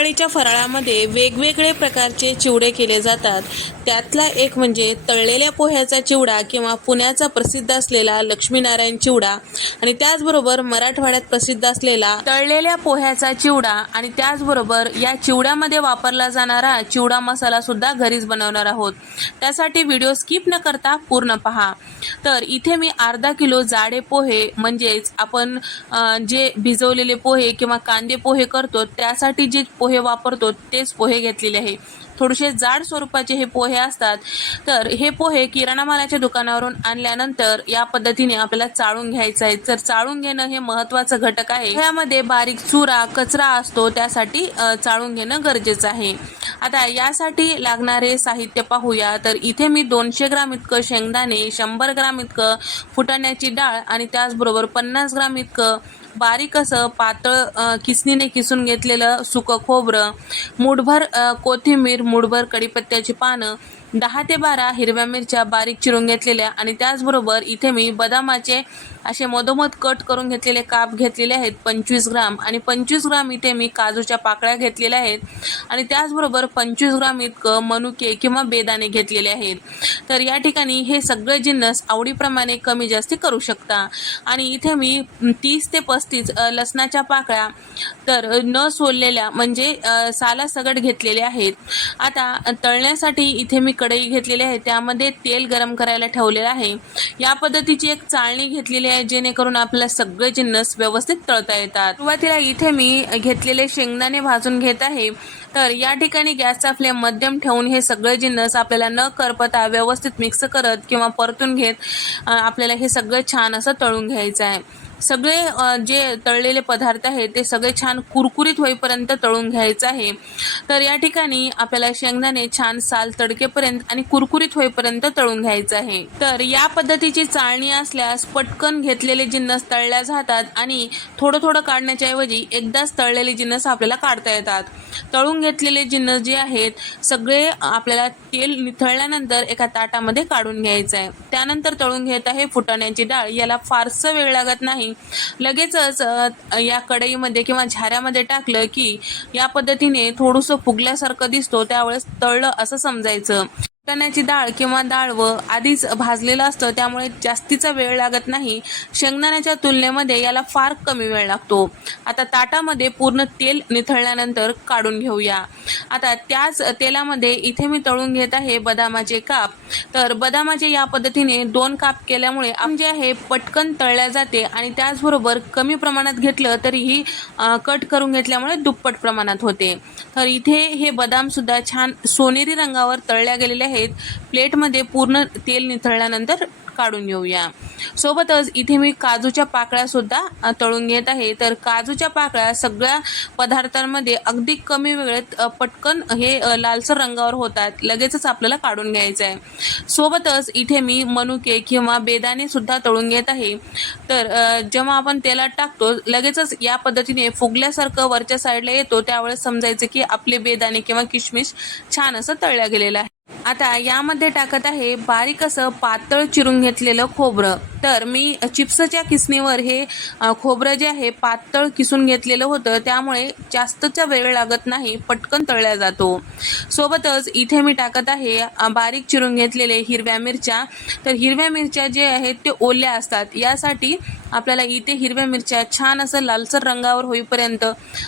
दिवाळीच्या फराळामध्ये वेगवेगळे प्रकारचे चिवडे केले जातात. त्यातला एक म्हणजे तळलेल्या पोह्याचा चिवडा किंवा पुण्याचा प्रसिद्ध असलेला लक्ष्मीनारायण चिवडा आणि त्याचबरोबर मराठवाड्यात प्रसिद्ध असलेला तळलेल्या पोह्याचा चिवडा आणि त्याचबरोबर या चिवड्यामध्ये वापरला जाणारा चिवडा मसाला सुद्धा घरीच बनवणार आहोत. त्यासाठी व्हिडिओ स्किप न करता पूर्ण पहा. तर इथे मी अर्धा किलो जाडे पोहे म्हणजेच आपण जे भिजवलेले पोहे किंवा कांदे पोहे करतो त्यासाठी जे पोहे वापरतो तेच पोहे घेतलेले आहे. थोडेसे जाड स्वरूपाचे हे पोहे असतात तर हे पोहे किराणा मालाच्या दुकानावरून आणल्यानंतर या पद्धतीने आपल्याला चाळून घ्यायचं आहे. तर चाळून घेणं हे महत्वाचं घटक आहे. यामध्ये बारीक चुरा कचरा असतो त्यासाठी चाळून घेणं गरजेचं आहे. आता यासाठी लागणारे साहित्य पाहूया. तर इथे मी दोनशे ग्राम इतकं शेंगदाणे शंभर ग्राम इतकं फुटाण्याची डाळ आणि त्याचबरोबर पन्नास ग्राम इतकं बारीक असं पातळ किसणीने किसनीने किसून घेतलेलं सुकं खोबरं मुठभर कोथिंबीर मुठभर कढीपत्त्याची पानं दहा ते बारा हिरव्या मिरच्या बारीक चिरून घेतलेल्या आणि त्याचबरोबर इथे मी बदामाचे असे मधोमध कट करून घेतलेले काप घेतलेले आहेत पंचवीस ग्राम. आणि पंचवीस ग्राम इथे मी काजूच्या पाकळ्या घेतलेल्या आहेत. आणि त्याचबरोबर पंचवीस ग्राम इतकं मनुके किंवा बेदाणे घेतलेले आहेत. तर या ठिकाणी हे सगळे जिन्नस आवडीप्रमाणे कमी जास्ती करू शकता. आणि इथे मी तीस ते पस्तीस लसणाच्या पाकळ्या तर न सोललेल्या म्हणजे सालासगट साला सगट घेतलेले आहेत. आता तळण्यासाठी इथे मी कढई घेतलेली आहे. त्यामध्ये तेल गरम करायला ठेवलेलं आहे. या पद्धतीची एक चाळणी घेतलेली आहे जेणेकरून आपल्याला सगळे जिन्नस व्यवस्थित तळता येतात. सुरुवातीला इथे मी घेतलेले शेंगदाणे भाजून घेत आहे. तर या ठिकाणी गॅसचा फ्लेम मध्यम ठेवून हे सगळे जिन्नस आपल्याला न करपता व्यवस्थित मिक्स करत किंवा परतून घेत आपल्याला हे सगळं छान असं तळून घ्यायचं आहे. सगळे जे तळलेले पदार्थ आहेत ते सगळे छान कुरकुरीत होईपर्यंत तळून घ्यायचं आहे. तर या ठिकाणी आपल्याला शेंगदाणे छान साल तडकेपर्यंत आणि कुरकुरीत होईपर्यंत तळून घ्यायचं आहे. तर या पद्धतीची चाळणी असल्यास पटकन घेतलेले जिन्नस तळल्या जातात आणि थोडं थोडं काढण्याच्या ऐवजी एकदाच तळलेले जिन्नस आपल्याला काढता येतात. तळून घेतलेले जिन्नस जे आहेत सगळे आपल्याला तेल निथळल्यानंतर एका ताटामध्ये काढून घ्यायचं आहे. त्यानंतर तळून घेत आहे फुटाण्याची डाळ. याला फारसं वेळ लागत नाही. लगेचच या कढईमध्ये किंवा झाऱ्यामध्ये टाकलं की या पद्धतीने थोडंसं फुगल्यासारखं दिसतो त्यावेळेस तळलं असं समजायचं. चण्याची डाळ किंवा डाळ व आधीच भाजलेलं असतं त्यामुळे जास्तीचा वेळ लागत नाही. शेंगदाण्याच्या तुलनेमध्ये याला फार कमी वेळ लागतो. आता ताटामध्ये पूर्ण तेल निथळल्यानंतर काढून घेऊया. आता त्याच तेलामध्ये इथे मी तळून घेत आहे बदामाचे काप. तर बदामाचे या पद्धतीने दोन काप केल्यामुळे आम जे आहे पटकन तळल्या जाते आणि त्याचबरोबर कमी प्रमाणात घेतलं तरीही कट करून घेतल्यामुळे दुप्पट प्रमाणात होते. तर इथे हे बदाम सुद्धा छान सोनेरी रंगावर तळल्या गेलेले आहेत. प्लेटमध्ये पूर्ण तेल निथळल्यानंतर काढून घेऊया. सोबतच इथे मी काजूच्या पाकळ्या सुद्धा तळून घेत आहे. तर काजूच्या पाकळ्या सगळ्या पदार्थांमध्ये अगदी कमी वेळेत पटकन हे लालसर रंगावर होतात. लगेचच आपल्याला काढून घ्यायचं आहे सोबतच इथे मी मनुके किंवा बेदाणे सुद्धा तळून घेत आहे. तर जेव्हा आपण तेलात टाकतो लगेचच या पद्धतीने फुगल्यासारखं वरच्या साईडला येतो. त्यावेळेस समजायचं की आपले बेदाणे किंवा किशमिश छान असं तळल्या गेलेलं आहे. आता यामध्ये टाकत आहे बारीक असं पातळ चिरून घेतलेलं खोबरं. तर मी चिप्सच्या किसणीवर हे खोबरं जे आहे पातळ किसून घेतलेलं होतं. त्यामुळे जास्तचा वेळ लागत नाही पटकन तळल्या जातो. सोबतच इथे मी टाकत आहे बारीक चिरून घेतलेले हिरव्या मिरच्या. तर हिरव्या मिरच्या जे आहेत ते ओल्या असतात. यासाठी आपल्याला इथे हिरव्या मिरच्या छान असं लालसर रंगावर होईपर्यंत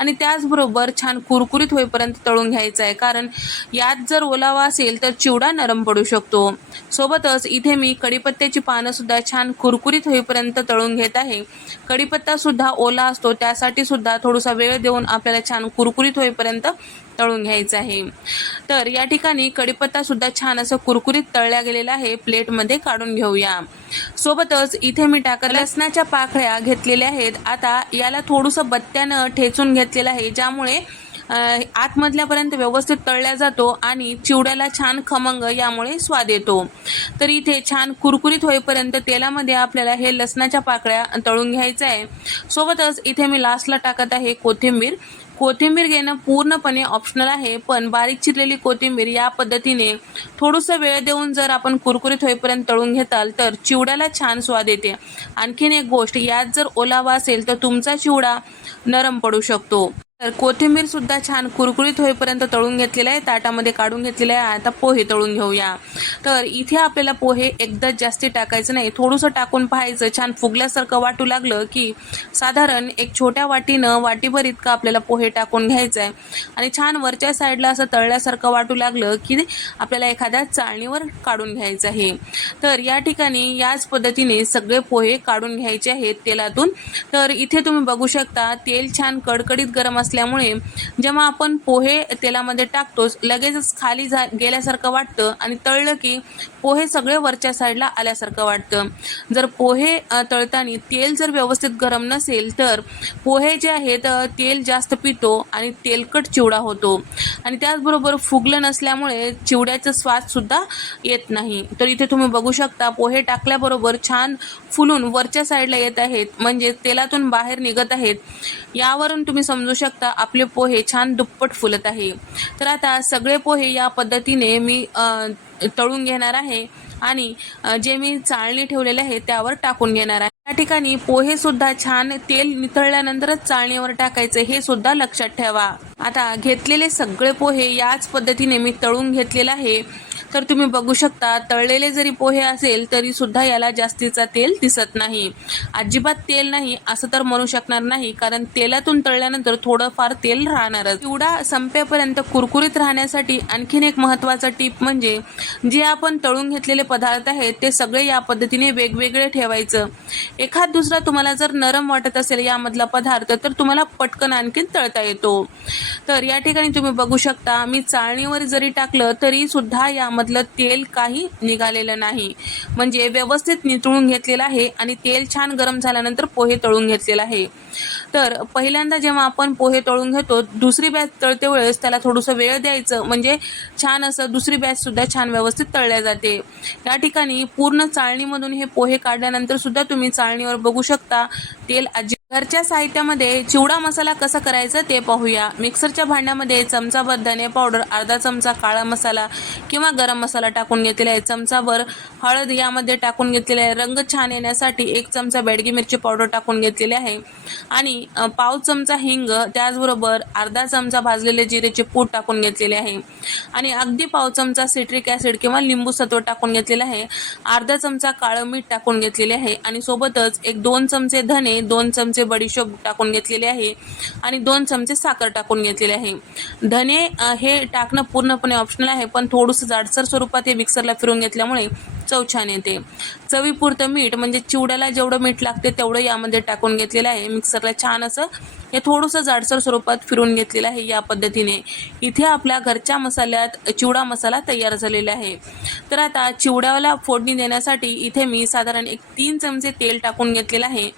आणि त्याचबरोबर छान कुरकुरीत होईपर्यंत तळून घ्यायचं आहे. कारण यात जर ओलावा असेल तर चिवडा नरम पडू शकतो. सोबतच इथे मी कढीपत्त्याची पानंसुद्धा छान कुरकुरीत होईपर्यंत तळून घेत आहे. कढीपत्ता सुद्धा ओला असतो. त्यासाठी सुद्धा थोडासा वेळ देऊन आपल्याला छान कुरकुरीत होईपर्यंत तळून घ्यायचं आहे. तर या ठिकाणी कढीपत्ता सुद्धा छान असं कुरकुरीत तळल्या गेलेला आहे. प्लेटमध्ये काढून घेऊया. सोबतच इथे मी टाकत लसणाच्या पाकळ्या घेतलेल्या आहेत. आता याला थोडंसं बत्त्यानं ठेचून घेतलेलं आहे ज्यामुळे आतमधल्यापर्यंत व्यवस्थित तळल्या जातो आणि चिवड्याला छान खमंग यामुळे स्वाद येतो. तर इथे छान कुरकुरीत होईपर्यंत तेलामध्ये आपल्याला हे लसणाच्या पाकळ्या तळून घ्यायचं आहे सोबतच इथे मी लास्टला टाकत आहे कोथिंबीर. कोथिंबीर घेणं पूर्णपणे ऑप्शनल आहे पण बारीक चिरलेली कोथिंबीर या पद्धतीने थोडंसं वेळ देऊन जर आपण कुरकुरीत होईपर्यंत तळून घेताल तर चिवड्याला छान स्वाद येते. आणखीन एक गोष्ट यात जर ओलावा असेल तर तुमचा चिवडा नरम पडू शकतो. तर कोथिंबीर सुद्धा छान कुरकुरीत होईपर्यंत तळून घेतलेलं आहे. ताटामध्ये काढून घेतलेलं आहे. आता पोहे तळून घेऊया. तर इथे आपल्याला पोहे एकदाच जास्ती टाकायचं नाही. थोडंसं टाकून पाहायचं. छान फुगल्यासारखं वाटू लागलं की साधारण एक छोट्या वाटीनं वाटीभर इतकं आपल्याला पोहे टाकून घ्यायचं आहे आणि छान वरच्या साईडला असं तळल्यासारखं वाटू लागलं की आपल्याला एखाद्या चाळणीवर काढून घ्यायचं आहे. तर या ठिकाणी याच पद्धतीने सगळे पोहे काढून घ्यायचे आहेत तेलातून. तर इथे तुम्ही बघू शकता तेल छान कडकडीत गरम असल्यामुळे जेव्हा आपण पोहे तेलामध्ये टाकतोच लगेचच खाली जा गेल्यासारखं वाटतं आणि तळलं की पोहे सगळे वरच्या साईडला आल्यासारखं वाटतं. जर पोहे तळताना तेल जर व्यवस्थित गरम नसेल तर पोहे जे आहेत तेल जास्त पितो आणि तेलकट चिवडा होतो. आणि त्याचबरोबर फुगलं नसल्यामुळे चिवड्याचा स्वाद सुद्धा येत नाही. तर इथे तुम्ही बघू शकता पोहे टाकल्याबरोबर छान फुलून वरच्या साईडला येत आहेत. म्हणजे तेलातून बाहेर निघत आहेत. यावरून तुम्ही समजू शकता आपले पोहे छान दुप्पट फुलत आहे. तर आता सगळे पोहे या पद्धतीने मी तळून घेणार आहे आणि जे मी चाळणी ठेवलेले आहे त्यावर टाकून घेणार आहे. या ठिकाणी पोहे सुद्धा छान तेल नितळल्यानंतरच चाळणीवर टाकायचे हे सुद्धा लक्षात ठेवा. आता घेतलेले सगळे पोहे याच पद्धतीने मी तळून घेतलेले आहे. तर तुम्ही बघू शकता तळलेले जरी पोहे असेल तरी सुद्धा याला जास्तीचा तेल दिसत नाही. अजिबात तेल नाही असं तर म्हणू शकणार नाही कारण तेलातून तळल्यानंतर थोडंफार तेल राहणारच. चिवडा संपेपर्यंत कुरकुरीत राहण्यासाठी आणखीन एक महत्त्वाचा टीप म्हणजे जे आपण तळून घेतलेले पदार्थ आहेत ते सगळे या पद्धतीने वेगवेगळे ठेवायचं. एखाद दुसरा तुम्हाला जर नरम वाटत असेल यामधला पदार्थ तर तुम्हाला पटकन आणखीन तळता येतो. तर या ठिकाणी तुम्ही बघू शकता मी चाळणीवर जरी टाकलं तरी सुद्धा यामध्ये मधलं तेल काही निघालेलं नाही. म्हणजे व्यवस्थित नितळून घेतलेलं आहे आणि तेल छान गरम झाल्यानंतर पोहे तळून घेतलेलं आहे. तर पहिल्यांदा जेव्हा आपण पोहे तळून घेतो दुसरी बॅच तळते वेळेस त्याला थोडंसं वेळ द्यायचं. म्हणजे छान असं दुसरी बॅच सुद्धा छान व्यवस्थित तळल्या जाते. या ठिकाणी पूर्ण चाळणीमधून हे पोहे काढल्यानंतर सुद्धा तुम्ही चाळणीवर बघू शकता. तेल अजिबात घरच्या साहित्यामध्ये चिवडा मसाला कसा करायचा ते पाहूया. मिक्सरच्या भांड्यामध्ये चमचाभर धने पावडर अर्धा चमचा काळा मसाला किंवा गरम मसाला टाकून घेतलेला आहे. चमचाभर हळद यामध्ये टाकून घेतलेले आहे. रंग छान येण्यासाठी एक चमचा बेडगी मिरची पावडर टाकून घेतलेली आहे. आणि पाव चमचा हिंग त्याचबरोबर अर्धा चमचा भाजलेले जिरेचे पूड टाकून घेतलेले आहे. आणि अगदी पाव चमचा सिट्रिक ॲसिड किंवा लिंबू सत्व टाकून घेतलेलं आहे. अर्धा चमचा काळं मीठ टाकून घेतलेले आहे. आणि सोबतच एक दोन चमचे धने दोन चमचे बडीशोप टाकून घेतलेले आहे आणि दोन चमचे साखर टाकून घेतलेले आहे. धने हे टाकणं पूर्णपणे ऑप्शनल आहे पण थोडंसं जाडसर स्वरूपात हे मिक्सरला फिरून घेतल्यामुळे चव छान येते. चवीपुरतं मीठ म्हणजे चिवड्याला जेवढं मीठ लागते तेवढं यामध्ये टाकून घेतलेलं आहे. मिक्सरला छान असं हे थोडंसं जाडसर स्वरूपात फिरून घेतलेलं आहे या पद्धतीने. इथे आपल्या घरच्या मसाल्यात चिवडा मसाला तयार झालेला आहे. तर आता चिवड्याला फोडणी देण्यासाठी इथे मी साधारण एक तीन चमचे तेल टाकून घेतलेलं आहे.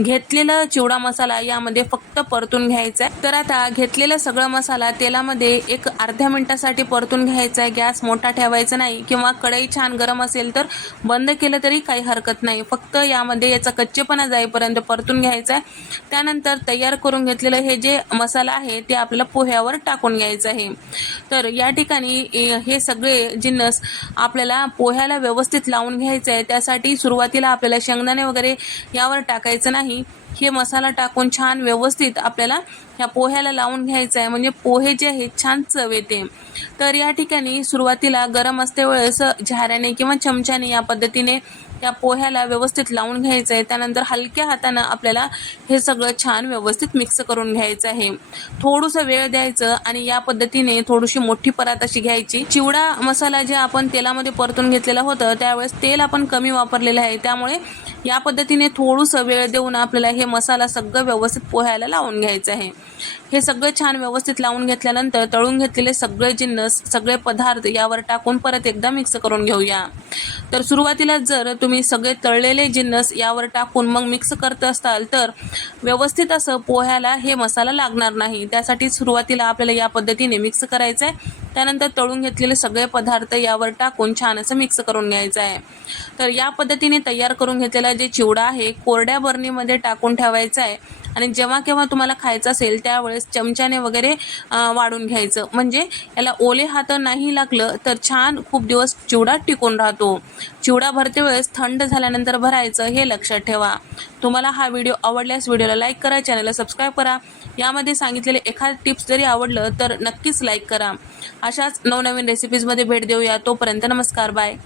घेतलेलं चिवडा मसाला यामध्ये फक्त परतून घ्यायचा आहे. तर आता घेतलेला सगळा मसाला तेलामध्ये एक अर्ध्या मिनिटासाठी परतून घ्यायचा आहे. गॅस मोठा ठेवायचा नाही किंवा कढई छान गरम असेल तर बंद केलं तरी काही हरकत नाही. फक्त यामध्ये याचा कच्चेपणा जाईपर्यंत परतून घ्यायचा आहे त्यानंतर तयार करून घेतलेलं हे जे मसाला आहे ते आपल्याला पोह्यावर टाकून घ्यायचं आहे तर या ठिकाणी हे सगळे जिन्नस आपल्याला पोह्याला व्यवस्थित लावून घ्यायचं आहे त्यासाठी सुरुवातीला आपल्याला शेंगदाणे वगैरे यावर टाकायचं नाही. हे मसाला टाकून छान व्यवस्थित आपल्याला ह्या पोह्याला लावून घ्यायचं आहे म्हणजे पोहे जे आहेत छान चव येते. तर या ठिकाणी सुरुवातीला गरम असते वेळेस झाऱ्याने किंवा चमच्याने या पद्धतीने या पोह्याला व्यवस्थित लावून घ्यायचं आहे त्यानंतर हलक्या हातानं आपल्याला हे सगळं छान व्यवस्थित मिक्स करून घ्यायचं आहे. थोडंसं वेळ द्यायचं आणि या पद्धतीने थोडीशी मोठी परात अशी घ्यायची. चिवडा मसाला जे आपण तेलामध्ये परतून घेतलेला होतं त्यावेळेस तेल आपण कमी वापरलेलं आहे. त्यामुळे या पद्धतीने थोडंसं वेळ देऊन आपल्याला हे मसाला सगळं व्यवस्थित पोह्याला लावून घ्यायचं आहे. हे सगळं छान व्यवस्थित लावून घेतल्यानंतर तळून घेतलेले सगळे जिन्नस सगळे पदार्थ यावर टाकून परत एकदा मिक्स करून घेऊया. तर सुरुवातीला जर तुम्ही सगळे तळलेले जिन्नस यावर टाकून मग मिक्स करत असाल तर व्यवस्थित असं पोह्याला हे मसाला लागणार नाही. त्यासाठी सुरुवातीला आपल्याला या पद्धतीने मिक्स करायचं आहे त्यानंतर तळून घेतलेले सगळे पदार्थ यावर टाकून छान असं मिक्स करून घ्यायचं आहे. तर या पद्धतीने तयार करून घेतलेला जे चिवडा आहे कोरड्या बरणीमध्ये टाकून ठेवायचा आहे. आणि जेव्हा केव्हा तुम्हाला खायचं असेल त्यावेळेस चमच्याने वगैरे वाढून घ्यायचं. म्हणजे याला ओले हात नाही लागलं तर छान खूप दिवस चिवडा टिकून राहतो. चिवडा भरते वेळेस थंड झाल्यानंतर भरायचं हे लक्षात ठेवा. तुम्हाला हा व्हिडिओ आवडल्यास व्हिडिओला लाईक करा चॅनलला सबस्क्राईब करा. यामध्ये सांगितलेले एखाद टिप्स जरी आवडलं तर नक्कीच लाईक करा. अशाच नवनवीन रेसिपीजमध्ये भेट देऊया. तोपर्यंत नमस्कार बाय.